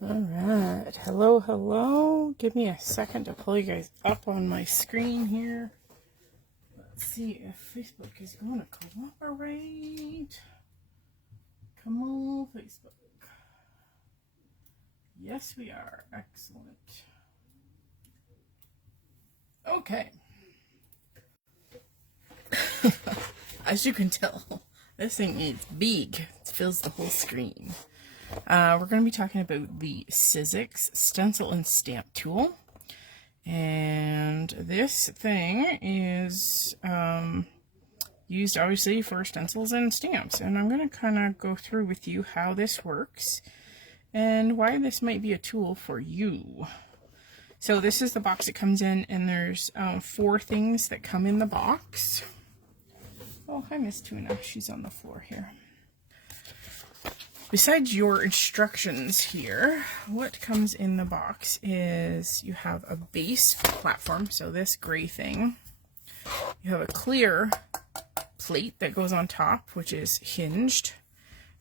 Alright, hello. Give me a second to pull you guys up on my screen here. Let's see if Facebook is going to cooperate. Come on, Facebook. Yes, we are. Excellent. Okay. As you can tell, this thing is big. It fills the whole screen. We're going to be talking about the Sizzix stencil and stamp tool. And this thing is used obviously for stencils and stamps. And I'm going to kind of go through with you how this works and why this might be a tool for you. So this is the box it comes in, and there's 4 things that come in the box. Oh, hi, Miss Tuna. She's on the floor here. Besides your instructions here, what comes in the box is you have a base platform, so this gray thing. You have a clear plate that goes on top, which is hinged.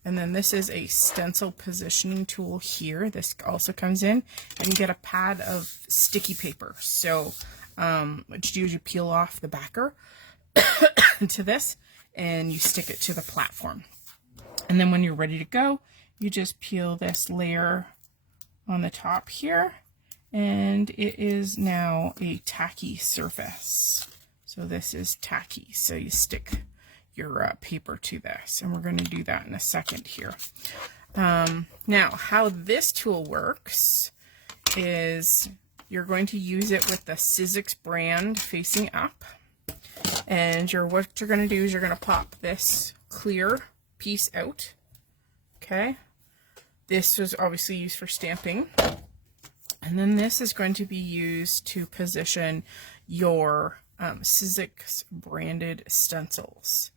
And then this is a stencil positioning tool here. This also comes in, and you get a pad of sticky paper. So what you do is you peel off the backer to this, and you stick it to the platform. And then when you're ready to go, you just peel this layer on the top here, and it is now a tacky surface. So this is tacky. So you stick your paper to this, and we're going to do that in a second here. Now, how this tool works is you're going to use it with the Sizzix brand facing up, and what you're going to do is you're going to pop this clear piece out. Okay, this was obviously used for stamping, and then this is going to be used to position your Sizzix branded stencils.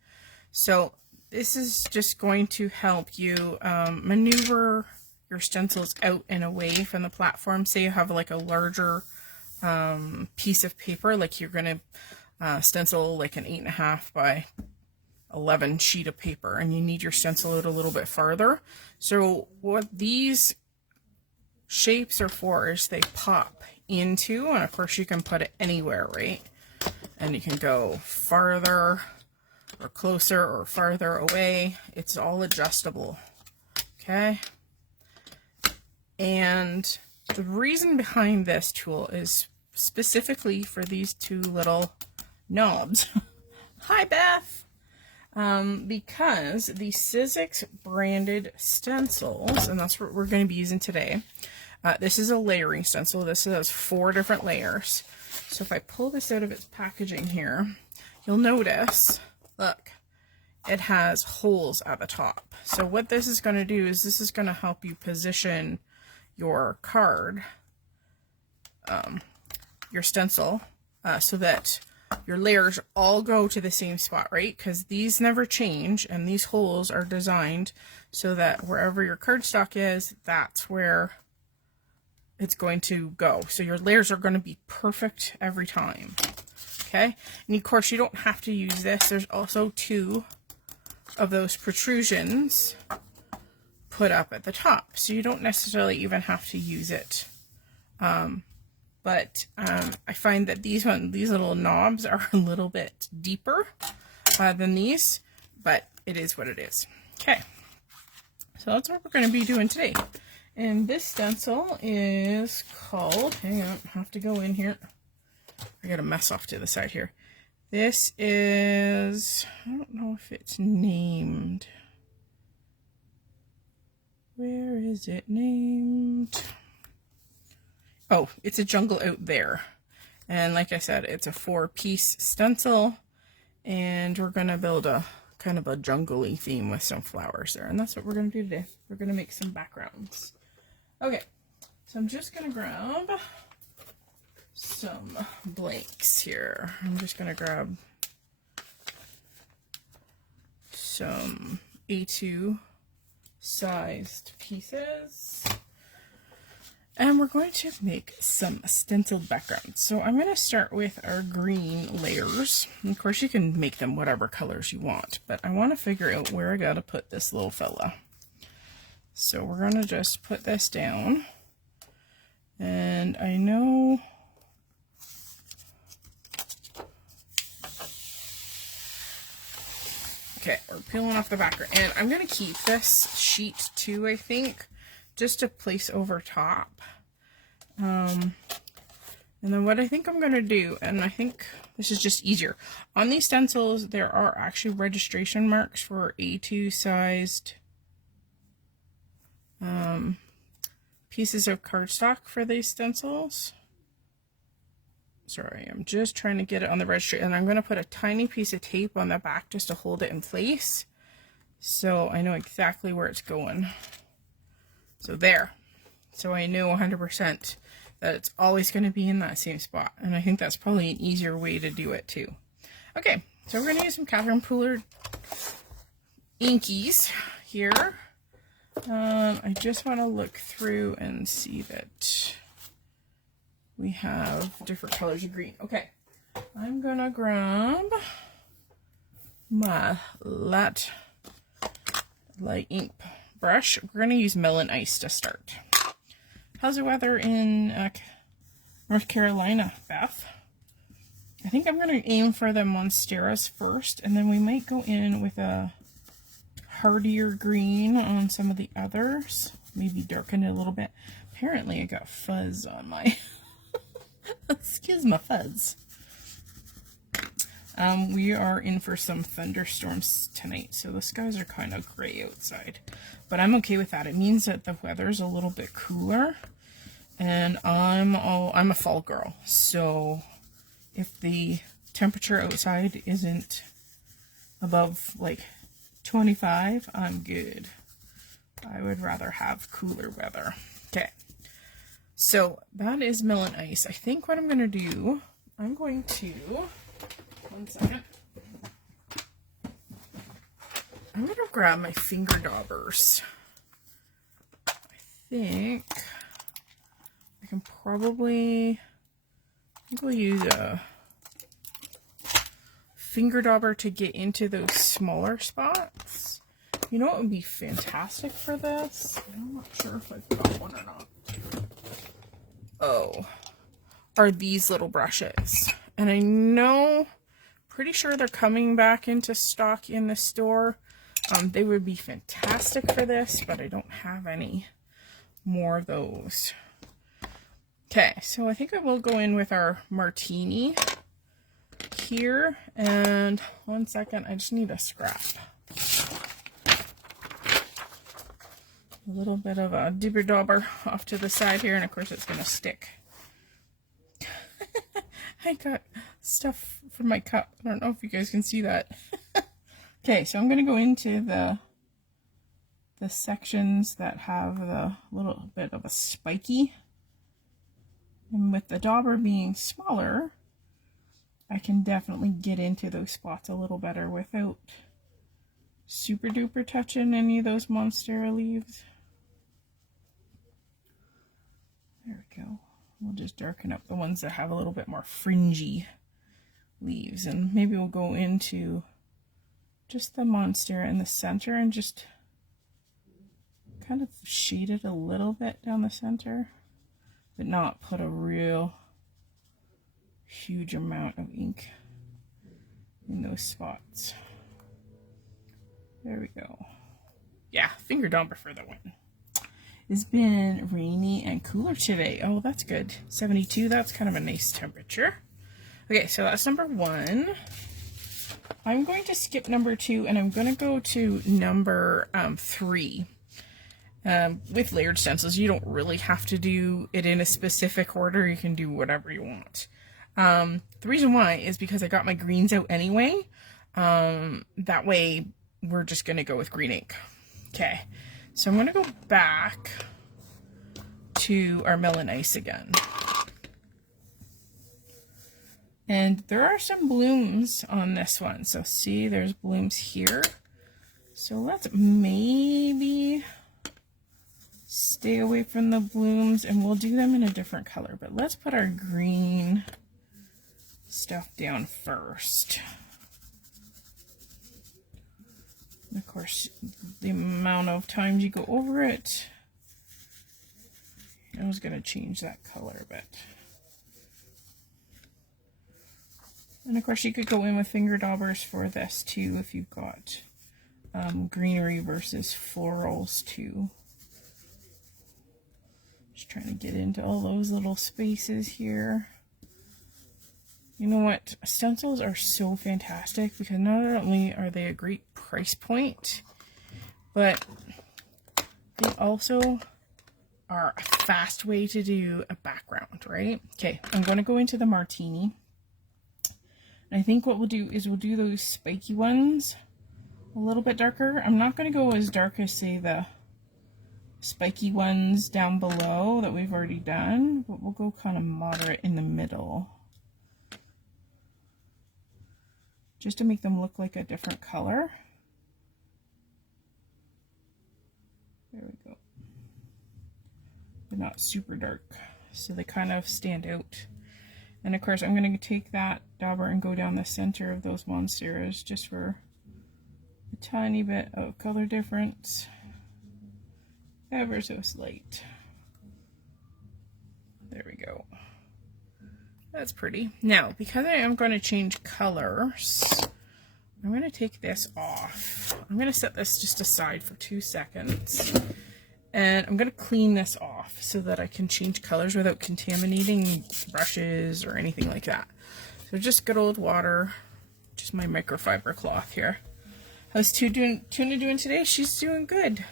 So this is just going to help you maneuver your stencils out and away from the platform. Say you have like a larger piece of paper, like you're going to stencil like an 8.5 by 11 sheet of paper, and you need your stencil out a little bit farther. So what these shapes are for is they pop into, and of course you can put it anywhere, right? And you can go farther or closer or farther away. It's all adjustable. Okay. And the reason behind this tool is specifically for these 2 little knobs. Hi, Beth. Because the Sizzix branded stencils, and that's what we're going to be using today. This is a layering stencil. This has 4 different layers. So if I pull this out of its packaging here, you'll notice, look, it has holes at the top. So what this is going to do is this is going to help you position your card, your stencil, so that your layers all go to the same spot, right? Because these never change, and these holes are designed so that wherever your cardstock is, that's where it's going to go. So your layers are going to be perfect every time. Okay? And of course, you don't have to use this. There's also 2 of those protrusions put up at the top. So you don't necessarily even have to use it. But I find that these little knobs are a little bit deeper than these, but it is what it is. Okay, so that's what we're going to be doing today. And this stencil is called, hang on, I have to go in here. I got a mess off to the side here. This is, I don't know if it's named. Where is it named? Oh, it's a jungle out there. And like I said, it's a 4-piece stencil, and we're going to build a kind of a jungle-y theme with some flowers there. And that's what we're going to do today. We're going to make some backgrounds. Okay, so I'm just going to grab some blanks here. I'm just going to grab some A2 sized pieces. And we're going to make some stenciled backgrounds. So I'm going to start with our green layers. And of course, you can make them whatever colors you want, but I want to figure out where I got to put this little fella. So we're going to just put this down. And I know okay, we're peeling off the background. And I'm going to keep this sheet too, I think, just to place over top. And then what I think I'm going to do, and I think this is just easier. On these stencils, there are actually registration marks for A2 sized pieces of cardstock for these stencils. Sorry, I'm just trying to get it on the registry, and I'm going to put a tiny piece of tape on the back just to hold it in place, so I know exactly where it's going. So there. So I know 100% that it's always going to be in that same spot, and I think that's probably an easier way to do it too. Okay, so we're going to use some Catherine Pooler inkies here. I just want to look through and see that we have different colors of green. Okay, I'm gonna grab my light ink brush. We're gonna use Melon Ice to start. How's the weather in North Carolina, Beth? I think I'm gonna aim for the Monsteras first, and then we might go in with a hardier green on some of the others. Maybe darken it a little bit. Apparently I got fuzz on my excuse my fuzz. We are in for some thunderstorms tonight, so the skies are kind of gray outside, but I'm okay with that. It means that the weather's a little bit cooler, and I'm a fall girl, so if the temperature outside isn't above like 25, I'm good. I would rather have cooler weather. Okay, so that is Melon Ice. I think what I'm going to do, I'm going to, one second, I'm going to grab my finger daubers. I think I can probably, I think we'll use a finger dauber to get into those smaller spots. You know what would be fantastic for this? I'm not sure if I've got one or not. Oh, are these little brushes. And I know, pretty sure they're coming back into stock in the store. They would be fantastic for this, but I don't have any more of those. Okay, so I think I will go in with our martini here, and one second, I just need a scrap. A little bit of a dibber dauber off to the side here, and of course it's going to stick. I got stuff from my cup. I don't know if you guys can see that. Okay, so I'm going to go into the sections that have the little bit of a spiky. And with the dauber being smaller, I can definitely get into those spots a little better without super duper touching any of those Monstera leaves. There we go. We'll just darken up the ones that have a little bit more fringy leaves, and maybe we'll go into just the Monstera in the center and just kind of shade it a little bit down the center, but not put a real huge amount of ink in those spots. There we go. Yeah, finger dauber for the win. It's been rainy and cooler today. Oh, that's good. 72, that's kind of a nice temperature. Okay, so that's number 1. I'm going to skip number 2, and I'm going to go to number 3. With layered stencils, you don't really have to do it in a specific order. You can do whatever you want. The reason why is because I got my greens out anyway. That way, we're just going to go with green ink. Okay, so I'm going to go back to our Melon Ice again. And there are some blooms on this one. So see, there's blooms here. So let's maybe stay away from the blooms, and we'll do them in a different color. But let's put our green stuff down first. And of course, the amount of times you go over it, I was going to change that color a bit. And of course, you could go in with finger daubers for this too if you've got greenery versus florals too. Just trying to get into all those little spaces here. You know what? Stencils are so fantastic because not only are they a great price point, but they also are a fast way to do a background, right? Okay, I'm going to go into the martini. I think what we'll do is we'll do those spiky ones a little bit darker. I'm not going to go as dark as, say, the spiky ones down below that we've already done, but we'll go kind of moderate in the middle, just to make them look like a different color. There we go. But not super dark, so they kind of stand out. And of course, I'm going to take that dauber and go down the center of those monsteras just for a tiny bit of color difference. Ever so slight. There we go. That's pretty. Now, because I am going to change colors, I'm going to take this off. I'm going to set this just aside for 2 seconds. And I'm going to clean this off so that I can change colors without contaminating brushes or anything like that. So just good old water, just my microfiber cloth here. How's Tuna doing today? She's doing good.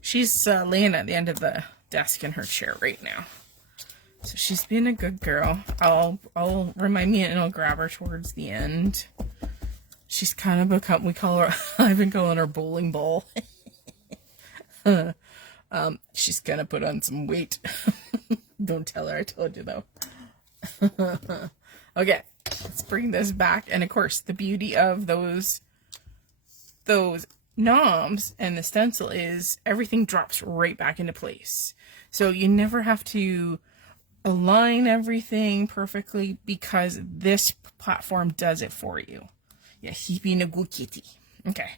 She's laying at the end of the desk in her chair right now. So she's being a good girl. I'll remind me and I'll grab her towards the end. She's kind of become, I've been calling her bowling ball. She's gonna put on some weight. Don't tell her I told you though. Okay, let's bring this back. And of course, the beauty of those knobs and the stencil is everything drops right back into place. So you never have to align everything perfectly because this platform does it for you. Yeah, he's being a good kitty. Okay,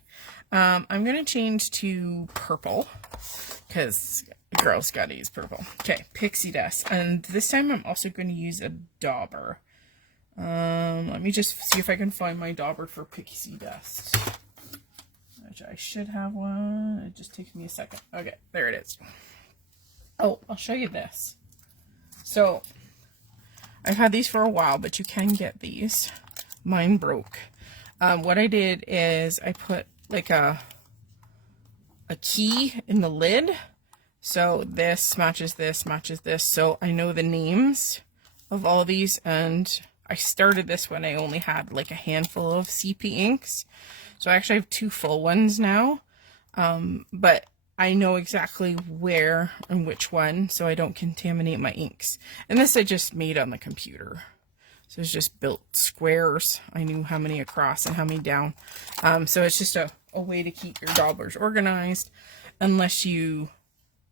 I'm going to change to purple because girls got to use purple. Okay, pixie dust. And this time I'm also going to use a dauber. Let me just see if I can find my dauber for pixie dust. Which I should have one. It just takes me a second. Okay, there it is. Oh, I'll show you this. So, I've had these for a while, but you can get these. Mine broke. What I did is I put like a key in the lid. So this matches this, matches this. So I know the names of all these. And I started this when I only had like a handful of CP inks. So I actually have 2 full ones now. But I know exactly where and which one, so I don't contaminate my inks. And this I just made on the computer. So it's just built squares. I knew how many across and how many down. So it's just a way to keep your daubers organized, unless you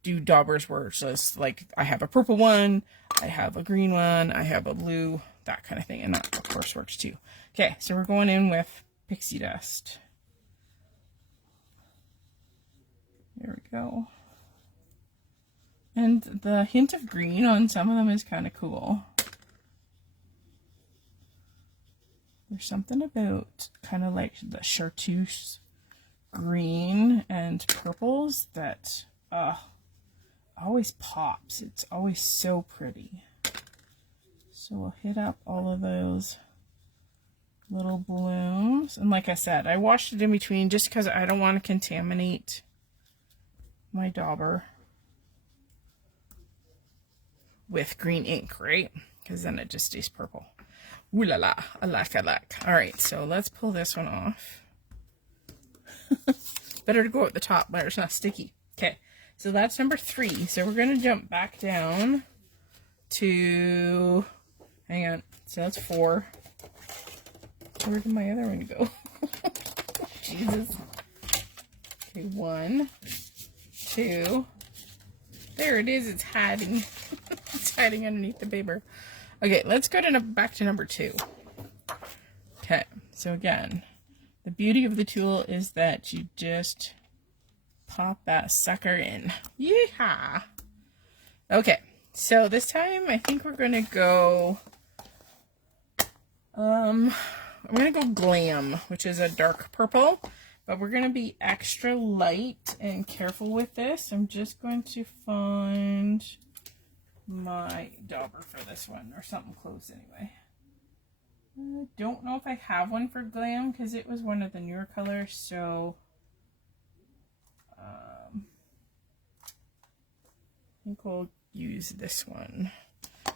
do daubers where it's just like, I have a purple one, I have a green one, I have a blue, that kind of thing. And that, of course, works too. Okay, so we're going in with pixie dust. There we go. And the hint of green on some of them is kind of cool. There's something about kind of like the chartreuse green and purples that always pops. It's always so pretty. So we'll hit up all of those little blooms. And like I said, I washed it in between just because I don't want to contaminate my dauber with green ink, right? Because then it just stays purple. Ooh la la, I like. All right, so let's pull this one off. Better to go at the top where it's not sticky. Okay, so that's number 3. So we're gonna jump back down to, hang on, so that's 4. Where did my other one go? Jesus. Okay, 1, 2. There it is, it's hiding. It's hiding underneath the paper. Okay, let's go to back to number 2. Okay, so again, The beauty of the tool is that you just pop that sucker in. Yeehaw! Okay, so this time I think we're gonna go, I'm gonna go Glam, which is a dark purple, but we're gonna be extra light and careful with this. I'm just going to find my dauber for this one, or something close anyway. I don't know if I have one for Glam because it was one of the newer colors, so I think we'll use this one.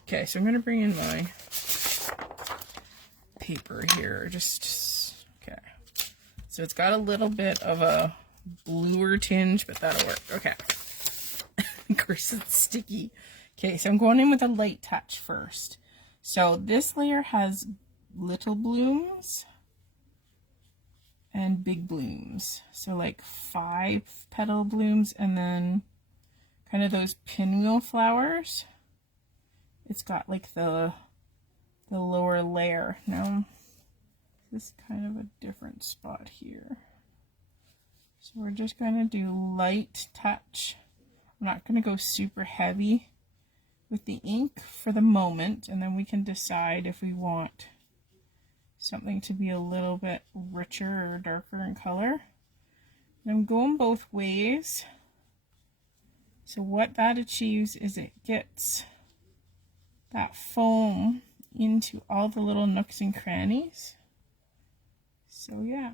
Okay, so I'm going to bring in my paper here. Okay. So it's got a little bit of a bluer tinge, but that'll work. Okay. Of course it's sticky. Okay, so I'm going in with a light touch first. So this layer has little blooms and big blooms. So like 5 petal blooms and then kind of those pinwheel flowers. It's got like the lower layer. Now this is kind of a different spot here. So we're just going to do light touch. I'm not going to go super heavy with the ink for the moment, and then we can decide if we want something to be a little bit richer or darker in color. And I'm going both ways. So what that achieves is it gets that foam into all the little nooks and crannies. So yeah.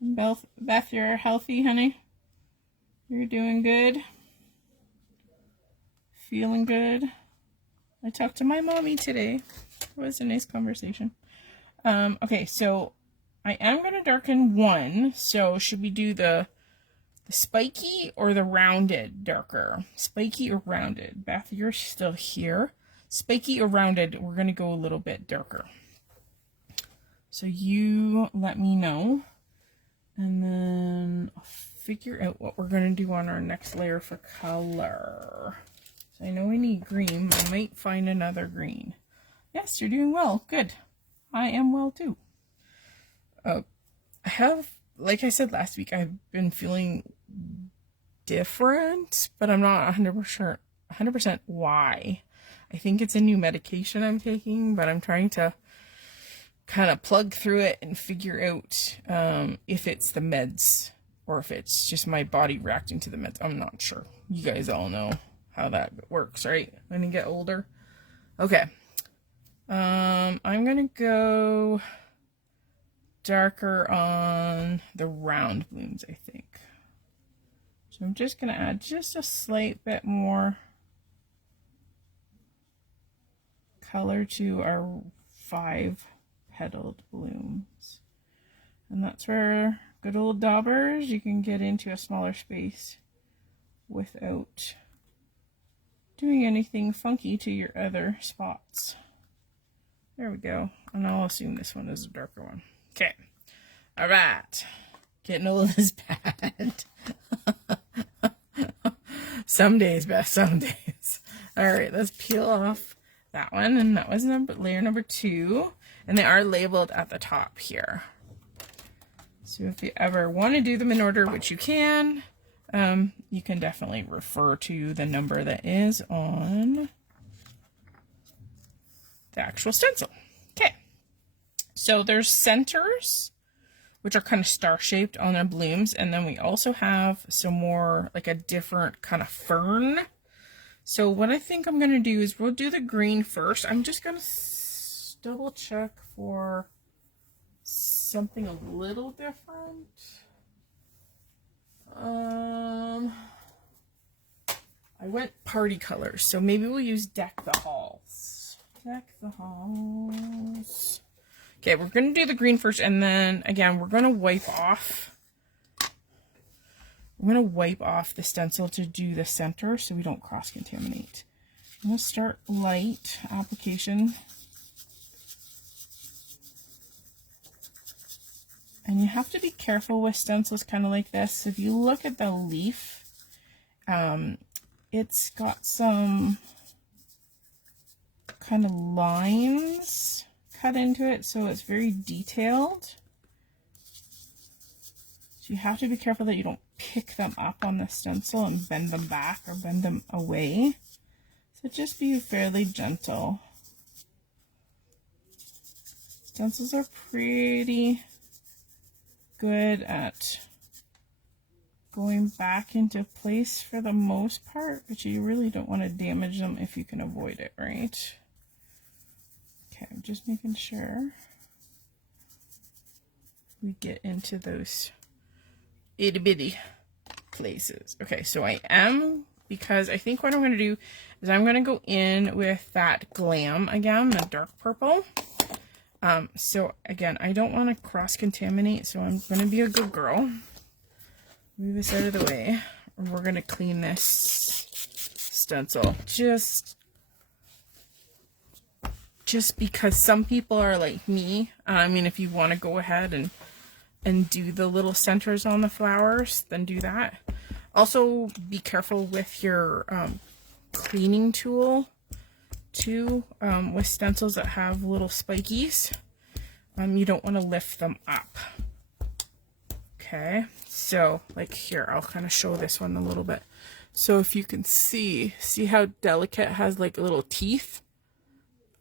Beth, you're healthy, honey? You're doing good? Feeling good? I talked to my mommy today. It was a nice conversation. Okay, so I am going to darken one. So should we do the spiky or the rounded darker? Spiky or rounded? Beth, you're still here. Spiky or rounded, we're going to go a little bit darker. So you let me know. And then I'll figure out what we're going to do on our next layer for color. So I know we need green. I might find another green. Yes, you're doing well. Good. I am well too. I have, like I said last week, I've been feeling different, but I'm not 100% why. I think it's a new medication I'm taking, but I'm trying to kind of plug through it and figure out if it's the meds or if it's just my body reacting to the meds. I'm not sure. You guys all know how that works, right? When you get older. Okay. I'm gonna go darker on the round blooms, I think. So I'm just gonna add just a slight bit more color to our 5 petaled blooms. And that's where good old daubers, you can get into a smaller space without doing anything funky to your other spots. There we go. And I'll assume this one is a darker one. Okay. All right. Getting old is bad. Some days, Beth, some days. All right, let's peel off that one. And that was layer number 2. And they are labeled at the top here. So if you ever want to do them in order, which you can definitely refer to the number that is on the actual stencil. Okay, so there's centers, which are kind of star-shaped on their blooms, and then we also have some more, like a different kind of fern. So what I think I'm going to do is we'll do the green first. I'm just going to double check for something a little different. I went party colors, so maybe we'll use Deck the Halls. Deck the Halls. Okay, we're going to do the green first, and then, again, we're going to wipe off. I'm going to wipe off the stencil to do the center so we don't cross-contaminate. I'm going to start light application. And you have to be careful with stencils kind of like this. If you look at the leaf, it's got some kind of lines cut into it, so it's very detailed. So you have to be careful that you don't pick them up on the stencil and bend them back or bend them away. So just be fairly gentle. Stencils are pretty good at going back into place for the most part, but you really don't want to damage them if you can avoid it, right? Okay, I'm just making sure we get into those itty bitty places. Okay, so I am, because I think what I'm going to do is I'm going to go in with that Glam again, the dark purple. So again, I don't want to cross-contaminate, so I'm going to be a good girl. Move this out of the way. We're going to clean this stencil. Just because some people are like me. I mean, if you want to go ahead and do the little centers on the flowers, then do that. Also, be careful with your cleaning tool too, with stencils that have little spikies. You don't want to lift them up. Okay, so like here, I'll kind of show this one a little bit. So if you can see how delicate it has like little teeth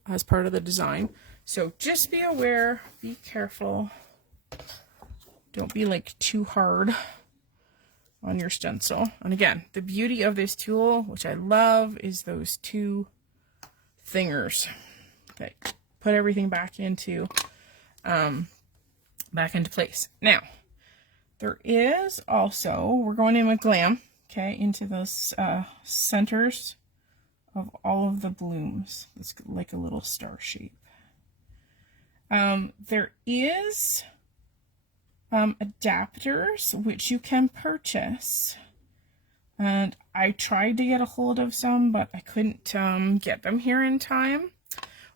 as part of the design. So just be aware, be careful. Don't be like too hard on your stencil. And again, the beauty of this tool, which I love, is those two thingers that put everything back into place. Now, there is also, we're going in with Glam, okay, into those centers of all of the blooms. It's like a little star shape. There is adapters which you can purchase, and I tried to get a hold of some, but I couldn't get them here in time.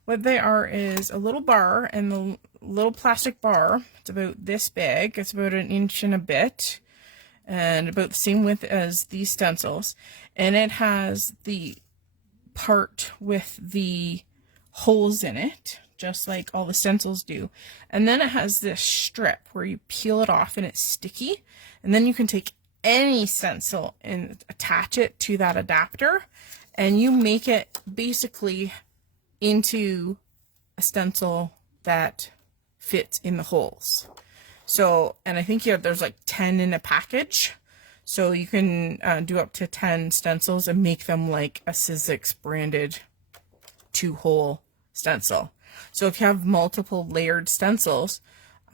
What they are is a little bar, and the little plastic bar, it's about this big, it's about 1 inch and a bit, and about the same width as these stencils, and it has the part with the holes in it, just like all the stencils do, and then it has this strip where you peel it off and it's sticky, and then you can take any stencil and attach it to that adapter, and you make it basically into a stencil that fits in the holes. So, and I think there's like 10 in a package, so you can do up to 10 stencils and make them like a Sizzix branded 2-hole stencil. So if you have multiple layered stencils,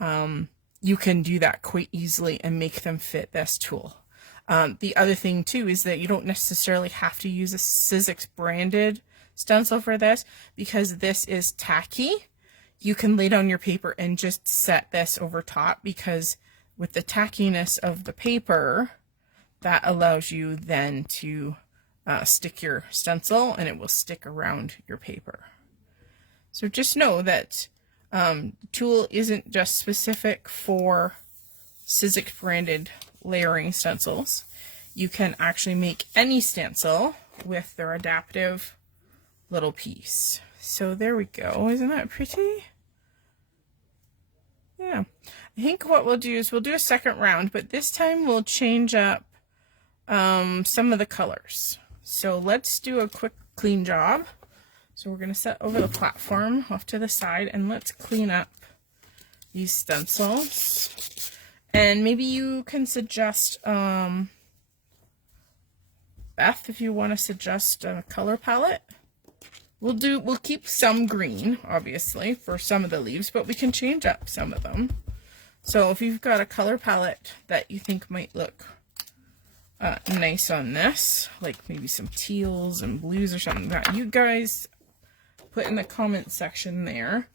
you can do that quite easily and make them fit this tool. The other thing too is that you don't necessarily have to use a Sizzix branded stencil for this, because this is tacky. You can lay down your paper and just set this over top, because with the tackiness of the paper, that allows you then to stick your stencil, and it will stick around your paper. So just know that the tool isn't just specific for Sizzix branded layering stencils. You can actually make any stencil with their adaptive little piece. So there we go. Isn't that pretty? Yeah. I think what we'll do is we'll do a second round, but this time we'll change up some of the colors. So let's do a quick clean job. So we're going to set over the platform off to the side, and let's clean up these stencils. And maybe you can suggest, Beth, if you want to suggest a color palette. We'll keep some green, obviously, for some of the leaves, but we can change up some of them. So if you've got a color palette that you think might look nice on this, like maybe some teals and blues or something that you guys put in the comment section there,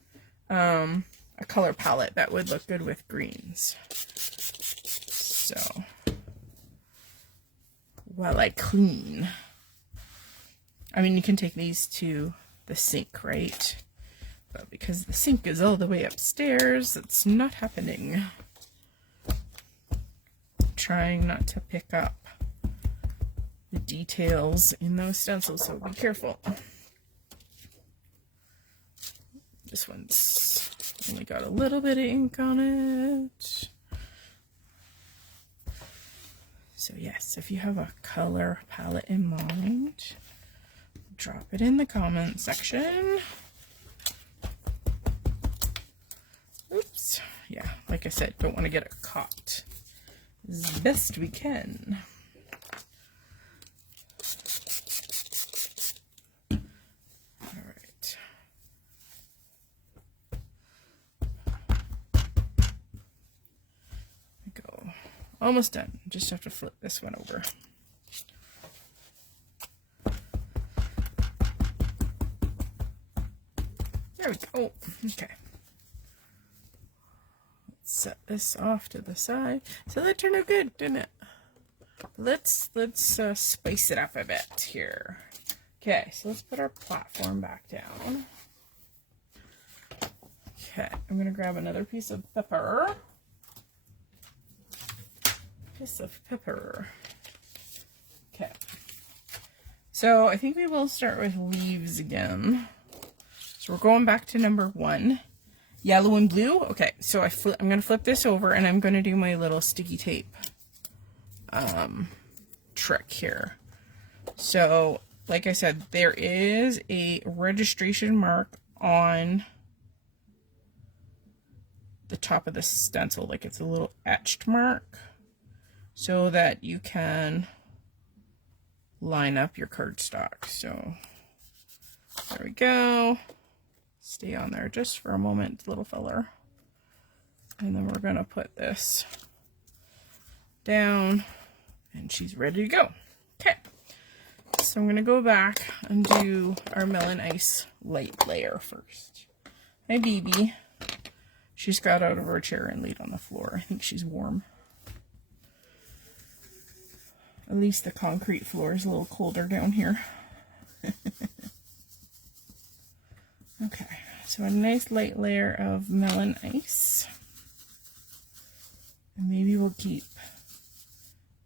a color palette that would look good with greens. So while I clean, I mean, you can take these to the sink, right? But because the sink is all the way upstairs, it's not happening. I'm trying not to pick up the details in those stencils, so be careful. This one's only got a little bit of ink on it. So yes, if you have a color palette in mind, drop it in the comment section. Oops. Yeah, like I said, don't want to get it caught as best we can. Alright. Go. Almost done. Just have to flip this one over. There we go. Okay. Set this off to the side. So that turned out good, didn't it? Let's spice it up a bit here. Okay, so let's put our platform back down. Okay, I'm gonna grab another piece of pepper. Okay. So I think we will start with leaves again. So we're going back to number 1. Yellow and blue. Okay, so I'm going to flip this over and I'm going to do my little sticky tape trick here. So, like I said, there is a registration mark on the top of the stencil. Like it's a little etched mark so that you can line up your cardstock. So, there we go. Stay on there just for a moment, little feller. And then we're going to put this down and she's ready to go. Okay. So I'm going to go back and do our Melon Ice light layer first. Hi, BB. She's got out of her chair and laid on the floor. I think she's warm. At least the concrete floor is a little colder down here. Okay, so a nice light layer of Melon Ice. And maybe we'll keep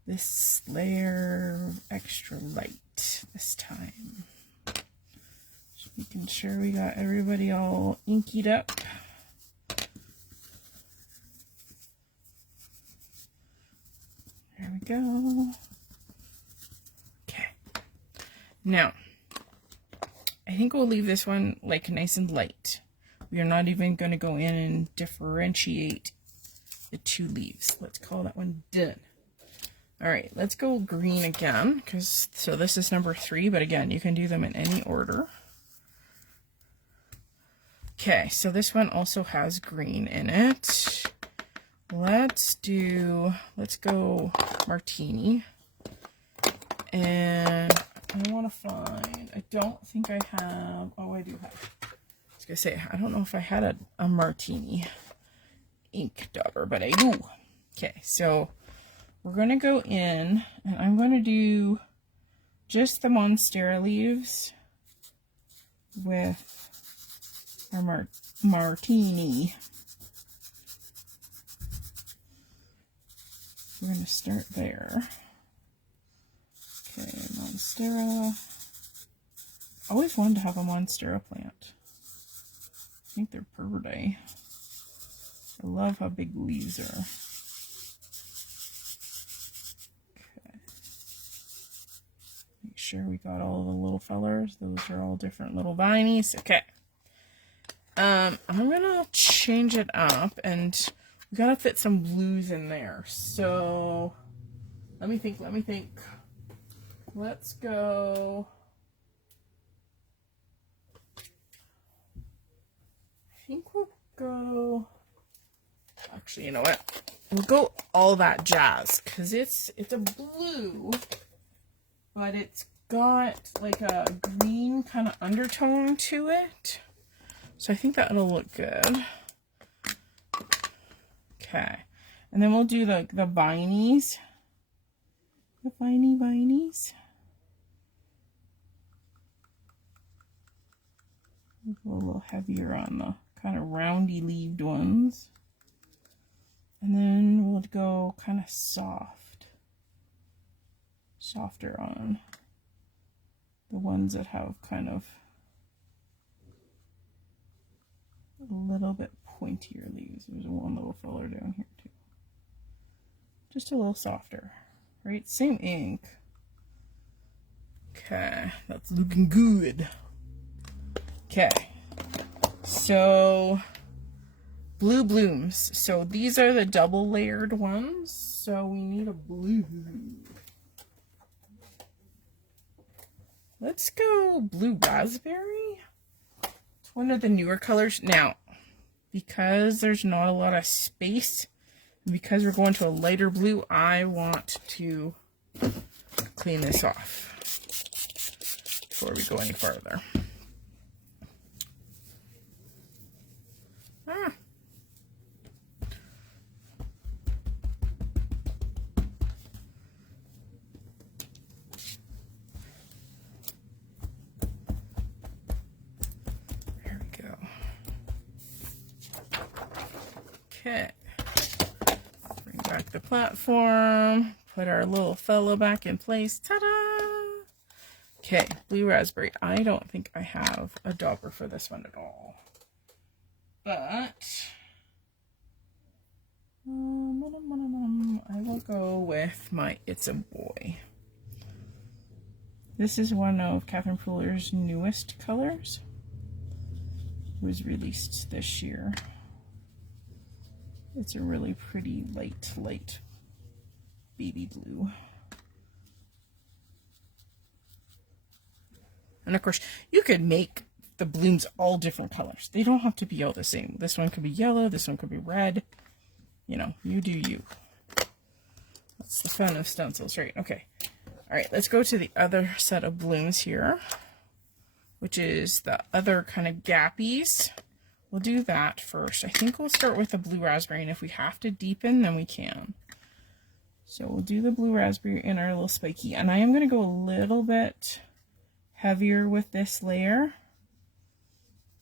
this layer extra light this time. Just making sure we got everybody all inkied up. There we go. Okay. Now, I think we'll leave this one like nice and light. We are not even going to go in and differentiate the 2 leaves. Let's call that one done. All right, let's go green again, so this is number 3, but again, you can do them in any order. Okay, so this one also has green in it. Let's go martini. And I want to find, I don't think I have, oh, I do have. I was going to say, I don't know if I had a martini ink dauber, but I do. Okay, so we're going to go in and I'm going to do just the Monstera leaves with our martini. We're going to start there. Okay, Monstera. Always wanted to have a Monstera plant. I think they're pretty. I love how big the leaves are. Okay. Make sure we got all the little fellers. Those are all different little vinies. Okay. I'm gonna change it up and we gotta fit some blues in there. So let me think. Let's go. I think we'll go. Actually, you know what? We'll go all that jazz because it's a blue, but it's got like a green kind of undertone to it. So I think that'll look good. Okay, and then we'll do the vinies. The vinies. Go a little heavier on the kind of roundy leaved ones. And then we'll go kind of softer on the ones that have kind of a little bit pointier leaves. There's one little feller down here too. Just a little softer, right? Same ink. Okay, that's looking good. Okay, so blue blooms. So these are the double layered ones. So we need a blue. Let's go blue raspberry. It's one of the newer colors. Now, because there's not a lot of space, because we're going to a lighter blue, I want to clean this off before we go any further. There we go. Okay. Bring back the platform. Put our little fella back in place. Ta-da! Okay, blue raspberry. I don't think I have a dauber for this one at all. But I will go with my It's a Boy. This is one of Catherine Pooler's newest colors. It was released this year. It's a really pretty light baby blue. And of course, you could make the blooms all different colors. They don't have to be all the same. This one could be yellow, this one could be red. You know, you do you. That's the fun of stencils, right? Okay. All right, let's go to the other set of blooms here, which is the other kind of gappies. We'll do that first. I think we'll start with the blue raspberry, and if we have to deepen, then we can. So we'll do the blue raspberry in our little spiky, and I am going to go a little bit heavier with this layer.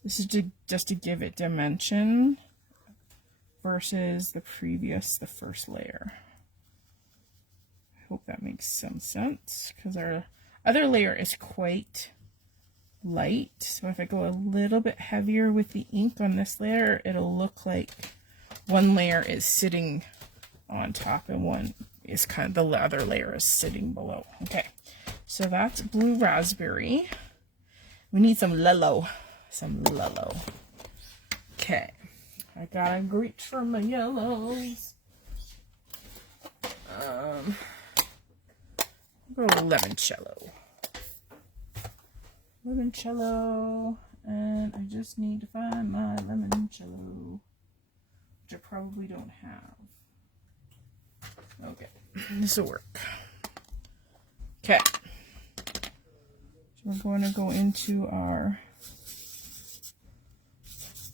This is just to give it dimension versus the first layer. I hope that makes some sense, because our other layer is quite light. So if I go a little bit heavier with the ink on this layer, it'll look like one layer is sitting on top and one is kind of, the other layer is sitting below. Okay, so that's blue raspberry. We need some yellow. Okay, I gotta reach for my yellows. Go limoncello. And I just need to find my limoncello, which I probably don't have. Okay, this will work. Okay, so we're going to go into our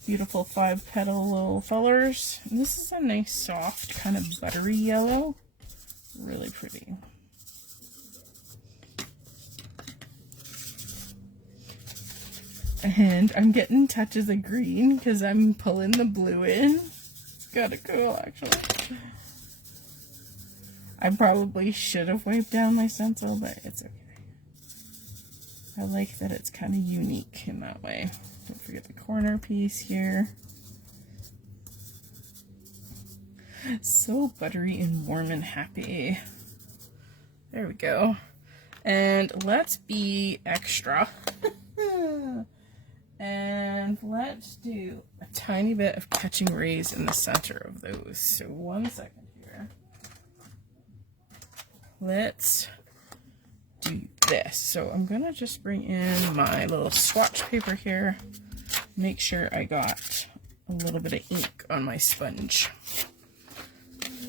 beautiful 5-petal little fellers. And this is a nice soft kind of buttery yellow, really pretty. And I'm getting touches of green because I'm pulling the blue in. It's kind of cool, actually. I probably should have wiped down my stencil, but it's okay. I like that it's kind of unique in that way. Don't forget the corner piece here. So buttery and warm and happy. There we go. And let's be extra. And let's do a tiny bit of catching rays in the center of those. So 1 second here. Let's do this. So I'm gonna just bring in my little swatch paper here. Make sure I got a little bit of ink on my sponge.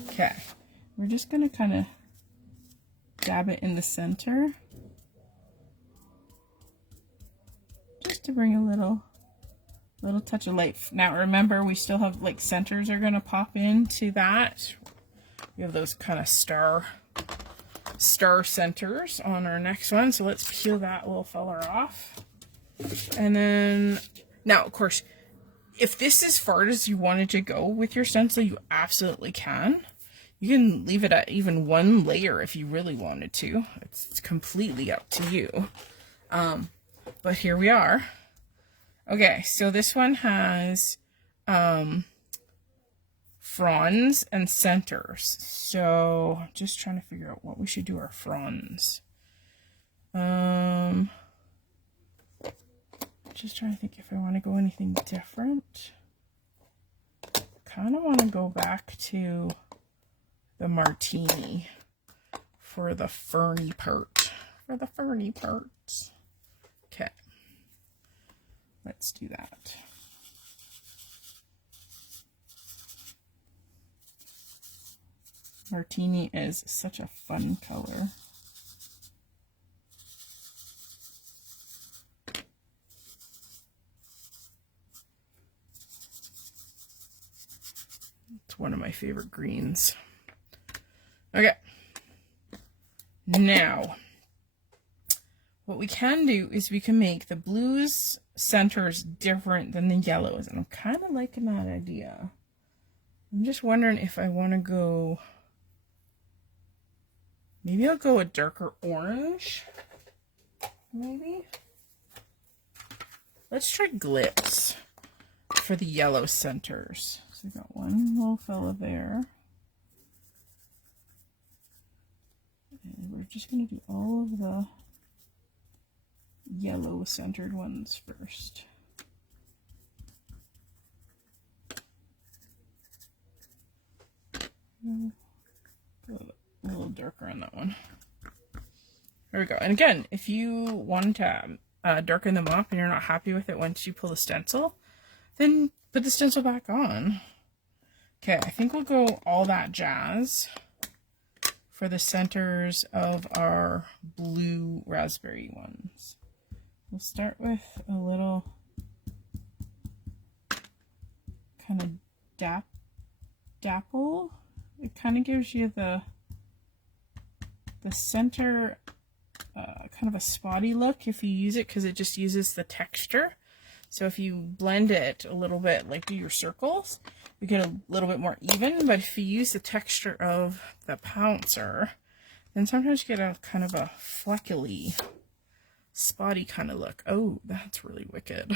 Okay, we're just gonna kind of dab it in the center. Just to bring a little touch of life. Now remember, we still have like centers are gonna pop into that. We have those kind of star centers on our next one. So let's peel that little feller off. And then, now of course, if this is as far as you wanted to go with your stencil, you absolutely can. You can leave it at even one layer if you really wanted to. It's completely up to you. But here we are. Okay, so this one has fronds and centers. So just trying to figure out what we should do our fronds. Just trying to think if I want to go anything different. Kind of want to go back to the martini for the ferny part. For the ferny parts. Okay. Let's do that. Martini is such a fun color. It's one of my favorite greens. Okay. Now, what we can do is we can make the blues centers different than the yellows. And I'm kind of liking that idea. I'm just wondering if I want to go... Maybe I'll go a darker orange. Maybe. Let's try glips for the yellow centers. So I got one little fella there. And we're just going to do all of the yellow centered ones first. A little darker on that one. There we go. And again, if you want to darken them up and you're not happy with it once you pull the stencil, then put the stencil back on. Okay, I think we'll go all that jazz for the centers of our blue raspberry ones. We'll start with a little kind of dapple. It kind of gives you the center kind of a spotty look if you use it, because it just uses the texture. So if you blend it a little bit, like do your circles, you get a little bit more even. But if you use the texture of the pouncer, then sometimes you get a kind of a fleckily, spotty kind of look. Oh, that's really wicked.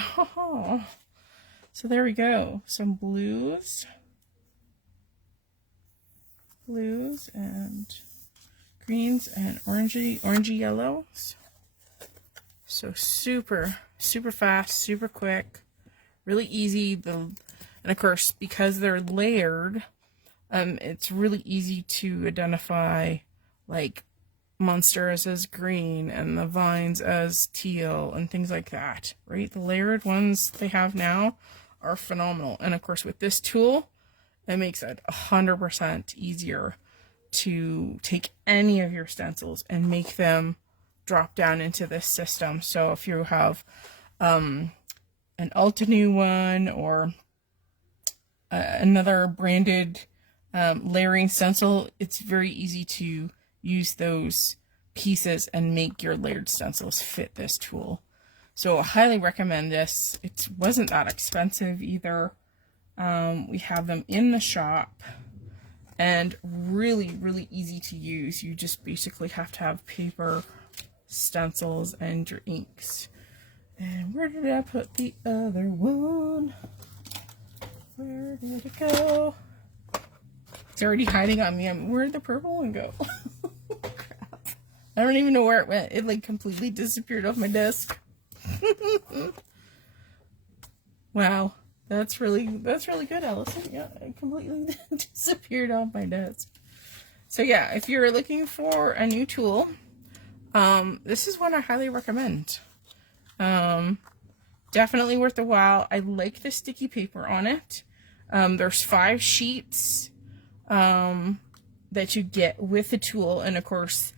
So there we go. Some blues and greens and orangey yellows. So super fast, super quick, really easy. And of course, because they're layered, it's really easy to identify like monsters as green and the vines as teal and things like that, right? The layered ones they have now are phenomenal. And of course, with this tool, it makes it 100% easier to take any of your stencils and make them drop down into this system. So if you have an Altenew one or another branded layering stencil, it's very easy to use those pieces and make your layered stencils fit this tool. So I highly recommend this. It wasn't that expensive either. We have them in the shop. And really easy to use. You just basically have to have paper, stencils, and your inks. And where did I put the other one? Where did it go? It's already hiding on me. Where'd the purple one go? Crap. I don't even know where it went. It like completely disappeared off my desk. Wow. That's really good, Allison. Yeah, it completely disappeared off my desk. So yeah, if you're looking for a new tool, this is one I highly recommend. Definitely worth the while. I like the sticky paper on it. There's 5 sheets that you get with the tool, and of course,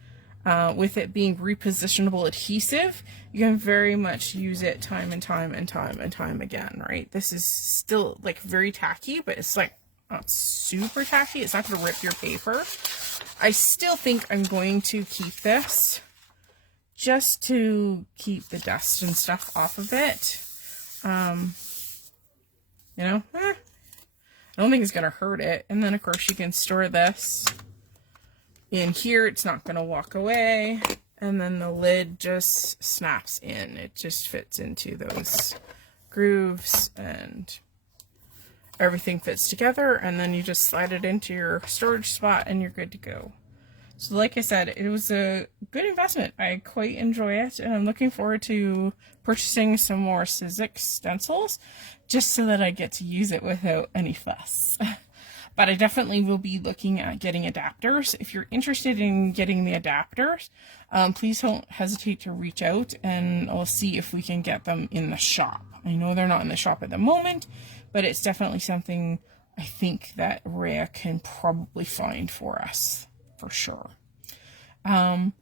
with it being repositionable adhesive, you can very much use it time and time again, right? This is still like very tacky, but it's like not super tacky. It's not going to rip your paper. I still think I'm going to keep this just to keep the dust and stuff off of it. You know, I don't think it's going to hurt it. And then of course you can store this in here. It's not going to walk away. And then the lid just snaps in. It just fits into those grooves, and everything fits together, and then you just slide it into your storage spot and you're good to go. So like I said, it was a good investment. I quite enjoy it, and I'm looking forward to purchasing some more Sizzix stencils just so that I get to use it without any fuss. But I definitely will be looking at getting adapters. If you're interested in getting the adapters, please don't hesitate to reach out, and I'll see if we can get them in the shop. I know they're not in the shop at the moment, but it's definitely something I think that Rhea can probably find for us, for sure. Like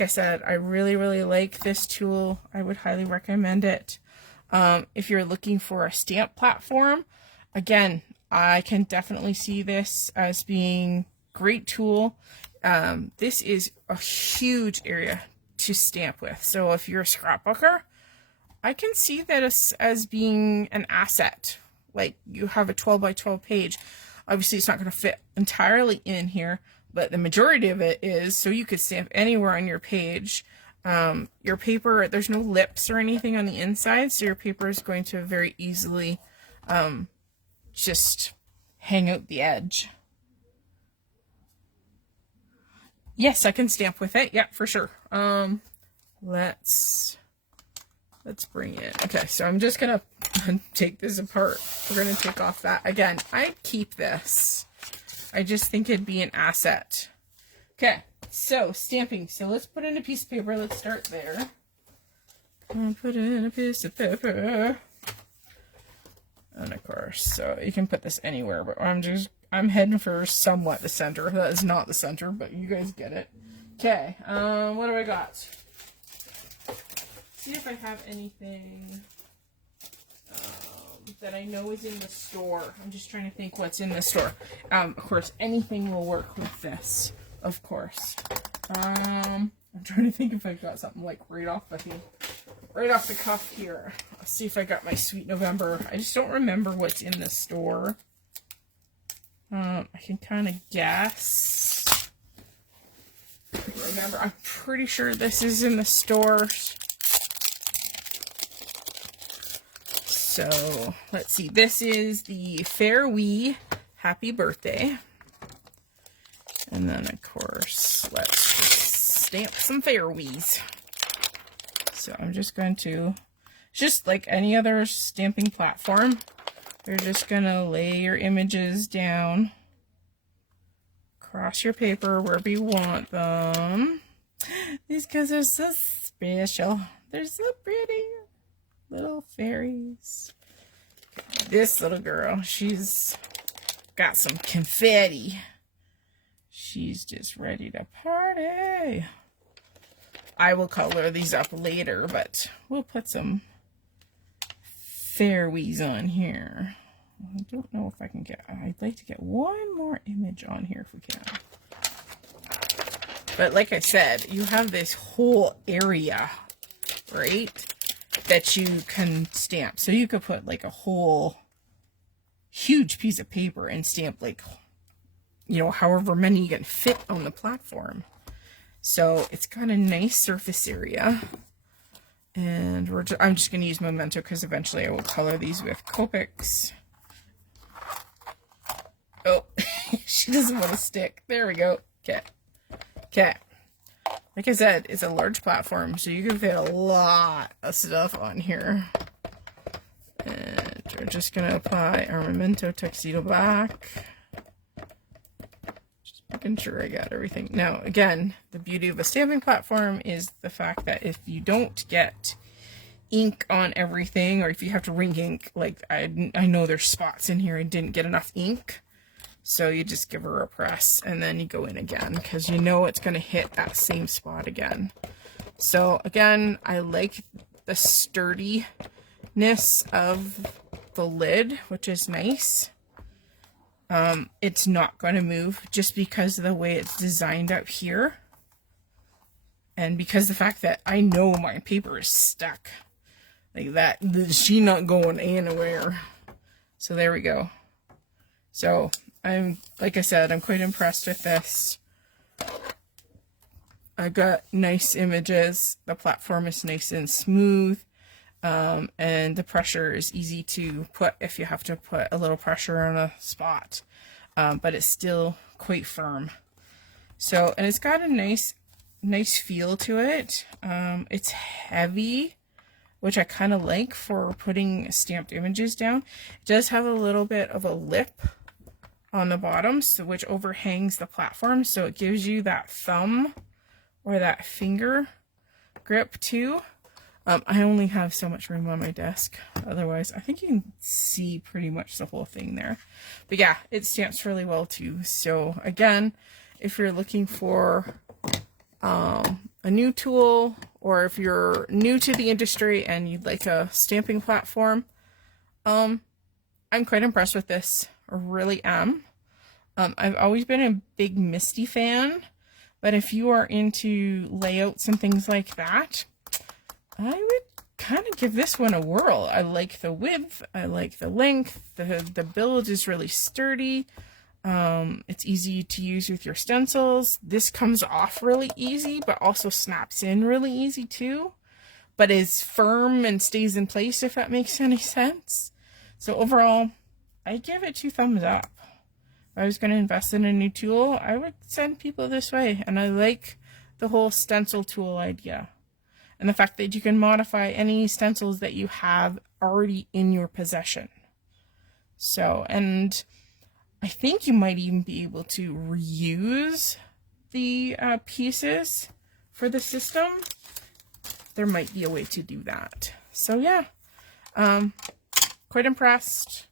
I said, I really like this tool. I would highly recommend it. If you're looking for a stamp platform, again, I can definitely see this as being a great tool. This is a huge area to stamp with. So if you're a scrapbooker, I can see that as being an asset. Like, you have a 12 by 12 page. Obviously, it's not going to fit entirely in here, but the majority of it is, so you could stamp anywhere on your page. Your paper, there's no lips or anything on the inside, so your paper is going to very easily just hang out the edge. Yes, I can stamp with it. Yeah, for sure. Let's bring it. Okay, so I'm just gonna take this apart. We're gonna take off that. Again, I'd keep this. I just think it'd be an asset. Okay, so stamping. So let's put in a piece of paper. Let's start there. I'll put in a piece of paper. And of course, so you can put this anywhere, but I'm heading for somewhat the center. That is not the center, but you guys get it. Okay, what do I got? See if I have anything that I know is in the store. I'm just trying to think what's in the store. Of course, anything will work with this, of course. I'm trying to think if I've got something like right off the cuff here. Let's see if I got my Sweet November. I just don't remember what's in the store. I can kind of guess. Remember, I'm pretty sure this is in the stores. So, let's see. This is the Fair Wee Happy Birthday. And then, of course, let's just stamp some Fair Wees. So, I'm just going to, just like any other stamping platform, you're just going to lay your images down, cross your paper wherever you want them. These guys are so special. They're so pretty. Little fairies. This little girl, she's got some confetti. She's just ready to party. I will color these up later, but we'll put some fairies on here. I don't know if I can get, I'd like to get one more image on here if we can. But like I said, you have this whole area, right, that you can stamp. So you could put like a whole huge piece of paper and stamp like, you know, however many you can fit on the platform. So it's got a nice surface area. And I'm just going to use Memento because eventually I will color these with Copics. Oh, she doesn't want to stick. There we go. Okay. Okay. Like I said, it's a large platform, so you can fit a lot of stuff on here. And we're just going to apply our Memento Tuxedo Black. Just making sure I got everything. Now, again, the beauty of a stamping platform is the fact that if you don't get ink on everything, or if you have to ring ink, like I know there's spots in here I didn't get enough ink. So you just give her a press and then you go in again because you know it's going to hit that same spot again. So again, I like the sturdiness of the lid, which is nice. It's not going to move just because of the way it's designed up here. And because the fact that I know my paper is stuck. Like that, she's not going anywhere. So there we go. So like I said, I'm quite impressed with this. I got nice images. The platform is nice and smooth. And the pressure is easy to put if you have to put a little pressure on a spot, but it's still quite firm. So, and it's got a nice feel to it. It's heavy, which I kind of like for putting stamped images down. It does have a little bit of a lip on the bottom, so which overhangs the platform, so it gives you that thumb or that finger grip too. I only have so much room on my desk, otherwise I think you can see pretty much the whole thing there. But yeah, it stamps really well too. So again, if you're looking for a new tool, or if you're new to the industry and you'd like a stamping platform, I'm quite impressed with this. I really am. I've always been a big Misty fan, but if you are into layouts and things like that, I would kind of give this one a whirl. I like the width, I like the length, the build is really sturdy. It's easy to use with your stencils. This comes off really easy, but also snaps in really easy too, but is firm and stays in place, if that makes any sense. So overall, I give it 2 thumbs up. If I was going to invest in a new tool, I would send people this way. And I like the whole stencil tool idea, and the fact that you can modify any stencils that you have already in your possession. So, and I think you might even be able to reuse the pieces for the system. There might be a way to do that. So yeah, quite impressed.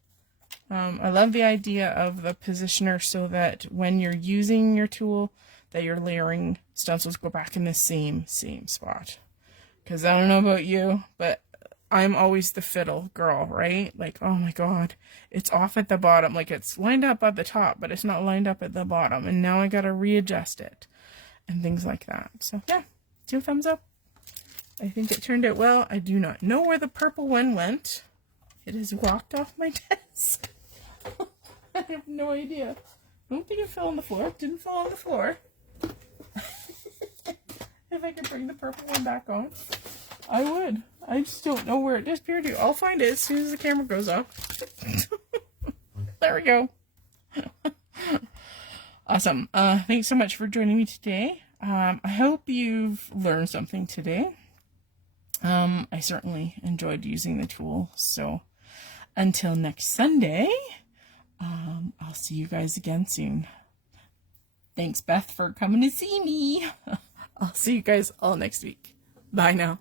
I love the idea of the positioner, so that when you're using your tool, that your layering stencils go back in the same spot. Because I don't know about you, but I'm always the fiddle girl, right? Like, oh my god, it's off at the bottom. Like, it's lined up at the top, but it's not lined up at the bottom. And now I gotta readjust it and things like that. So yeah, 2 thumbs up. I think it turned out well. I do not know where the purple one went. It has walked off my desk. I have no idea. I don't think it fell on the floor. It didn't fall on the floor. If I could bring the purple one back on, I would. I just don't know where it disappeared to. I'll find it as soon as the camera goes off. There we go. Awesome. Thanks so much for joining me today. I hope you've learned something today. I certainly enjoyed using the tool. So until next Sunday, I'll see you guys again soon. Thanks, Beth, for coming to see me. I'll see you guys all next week. Bye now.